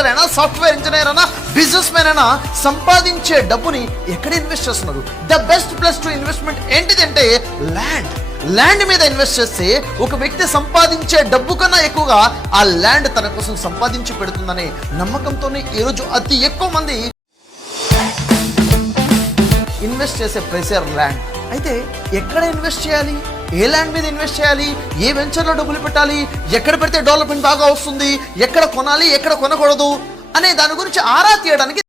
Doctor అయినా, software engineer అయినా, business man అయినా సంపాదించే డబ్బుని ఎక్కడ ఇన్వెస్ట్ చేస్తున్నారు? The best place to investment ఏంటిదంటే ల్యాండ్ మీద ఇన్వెస్ట్ చేస్తే ఒక వ్యక్తి సంపాదించే డబ్బు కన్నా ఎక్కువగా ఆ ల్యాండ్ తన కోసం సంపాదించి పెడుతుందనే నమ్మకంతోనే ఈరోజు అతి ఎక్కువ మంది ఇన్వెస్ట్ చేసే ప్రెషర్ ల్యాండ్. అయితే ఎక్కడ ఇన్వెస్ట్ చేయాలి, ఏ ల్యాండ్ మీద ఇన్వెస్ట్ చేయాలి, ఏ వెంచర్లో డబ్బులు పెట్టాలి, ఎక్కడ పెడితే డెవలప్మెంట్ బాగా వస్తుంది, ఎక్కడ కొనాలి, ఎక్కడ కొనకూడదు అనే దాని గురించి ఆరా తీయడానికి